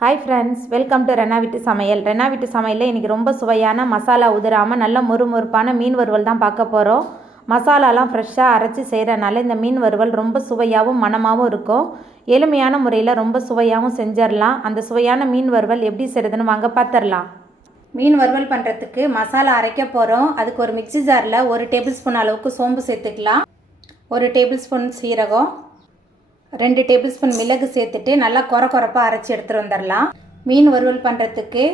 Hi friends welcome to Rena வீட்டு சமையல் ரெனா வீட்டு சமையலில் இன்றைக்கி ரொம்ப சுவையான மசாலா உதிராமல் நல்ல மொறுமொறுப்பான மீன் வறுவல் தான் பார்க்க போகிறோம் மசாலாலாம் ஃப்ரெஷ்ஷாக அரைச்சி செய்கிறனால இந்த மீன் வறுவல் ரொம்ப சுவையாகவும் மணமாகவும் இருக்கும். எளிமையான முறையில் ரொம்ப சுவையாகவும் செஞ்சிடலாம் அந்த சுவையான மீன் வறுவல் எப்படி செய்கிறதுன்னு வாங்க பார்த்துடலாம் மீன் வறுவல் பண்ணுறதுக்கு மசாலா அரைக்க போகிறோம் அதுக்கு ஒரு மிக்ஸி ஜாரில் ஒரு டேபிள் ஸ்பூன் அளவுக்கு சோம்பு சேர்த்துக்கலாம். ஒரு டேபிள் ஸ்பூன் சீரகம் ரெண்டு டேபிள் ஸ்பூன் மிளகு சேர்த்துட்டு நல்லா கொர குறப்பாக அரைச்சி எடுத்துகிட்டு வந்துடலாம் மீன் வறுவல் பண்ணுறதுக்கு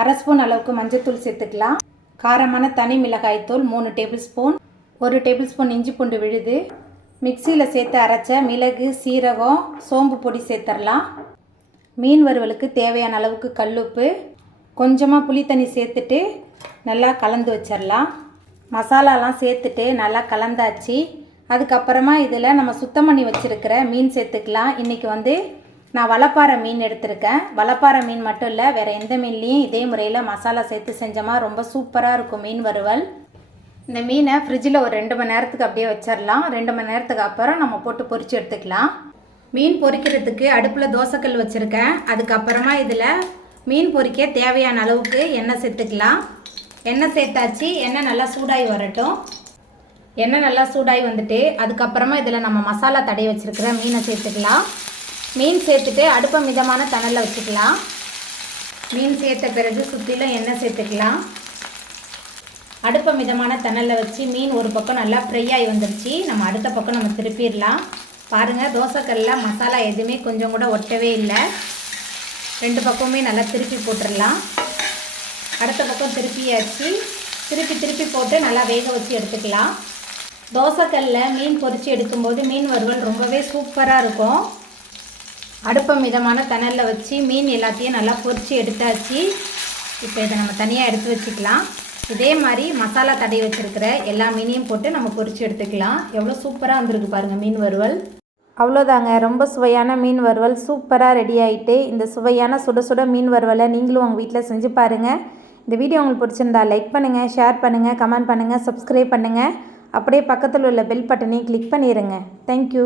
அரை ஸ்பூன் அளவுக்கு மஞ்சத்தூள் சேர்த்துக்கலாம். காரமான தனி மிளகாய் தூள் மூணு டேபிள் ஸ்பூன் ஒரு டேபிள் ஸ்பூன் இஞ்சி பூண்டு விழுது. மிக்சியில் சேர்த்து அரைச்ச மிளகு சீரகம் சோம்பு பொடி சேர்த்துடலாம் மீன் வறுவலுக்கு தேவையான அளவுக்கு கல்லுப்பு. கொஞ்சமாக புளி தண்ணி சேர்த்துட்டு நல்லா கலந்து வச்சிடலாம் மசாலாலாம் சேர்த்துட்டு நல்லா கலந்தாச்சு. அதுக்கப்புறமா இதில் நம்ம சுத்தம் பண்ணி வச்சுருக்கிற மீன் சேர்த்துக்கலாம். இன்றைக்கி வந்து நான் வலப்பாறை மீன் எடுத்திருக்கேன். வலப்பாறை மீன் மட்டும் இல்லை வேறு எந்த மீன்லேயும் இதே முறையில் மசாலா சேர்த்து செஞ்சோமா ரொம்ப சூப்பராக இருக்கும் மீன் வறுவல். இந்த மீனை ஃப்ரிட்ஜில் ஒரு ரெண்டு மணி நேரத்துக்கு அப்படியே வச்சிடலாம் ரெண்டு மணி நேரத்துக்கு அப்புறம் நம்ம போட்டு பொரிச்சு எடுத்துக்கலாம். மீன் பொரிக்கிறதுக்கு அடுப்பில் தோசைக்கல் வச்சுருக்கேன். அதுக்கப்புறமா இதில் மீன் பொரிக்க தேவையான அளவுக்கு எண்ணெய் சேர்த்துக்கலாம். எண்ணெய் சேர்த்தாச்சு. எண்ணெய் நல்லா சூடாகி வரட்டும். எண்ணெய் நல்லா சூடாகி வந்துட்டு அதுக்கப்புறமா இதில் நம்ம மசாலா தடவி வச்சுருக்கிற மீனை சேர்த்துக்கலாம். மீன் சேர்த்துட்டு அடுப்பை மிதமான தணலில் வச்சுக்கலாம். மீன் சேர்த்த பிறகு சுற்றிலும் எண்ணெய் சேர்த்துக்கலாம். அடுப்பை மிதமான தணலில் வச்சு மீன் ஒரு பக்கம் நல்லா ஃப்ரை ஆகி வந்துருச்சு. நம்ம அடுத்த பக்கம் நம்ம திருப்பிடலாம். பாருங்கள் தோசைக்கல்லில் மசாலா எதுவுமே கொஞ்சம் கூட ஒட்டவே இல்லை. ரெண்டு பக்கமுமே நல்லா திருப்பி போட்டுடலாம். அடுத்த பக்கம் திருப்பியாச்சு. திருப்பி திருப்பி போட்டு நல்லா வேக வச்சு எடுத்துக்கலாம். தோசைக்கல்லில் மீன் பொரித்து எடுக்கும்போது மீன் வறுவல் ரொம்பவே சூப்பராக இருக்கும். அடுப்பை மிதமான தணலில் வச்சு மீன் எல்லாத்தையும் நல்லா பொறிச்சு எடுத்தாச்சு. இப்போ இதை நம்ம தனியாக எடுத்து வச்சுக்கலாம். இதே மாதிரி மசாலா தடை வச்சுருக்கிற எல்லா மீனையும் போட்டு நம்ம பொரித்து எடுத்துக்கலாம். எவ்வளோ சூப்பராக வந்திருக்கு பாருங்கள் மீன் வறுவல். அவ்வளோதாங்க ரொம்ப சுவையான மீன் வறுவல் சூப்பராக ரெடி ஆகிட்டு இந்த சுவையான சுட சுட மீன் வறுவலை நீங்களும் உங்கள் வீட்டில் செஞ்சு பாருங்கள் இந்த வீடியோ உங்களுக்கு பிடிச்சிருந்தா லைக் பண்ணுங்கள் ஷேர் பண்ணுங்கள் கமெண்ட் பண்ணுங்கள் சப்ஸ்கிரைப் பண்ணுங்கள் அப்படியே பக்கத்தில் உள்ள பெல் பட்டனையும் கிளிக் பண்ணிடுங்க தேங்க்யூ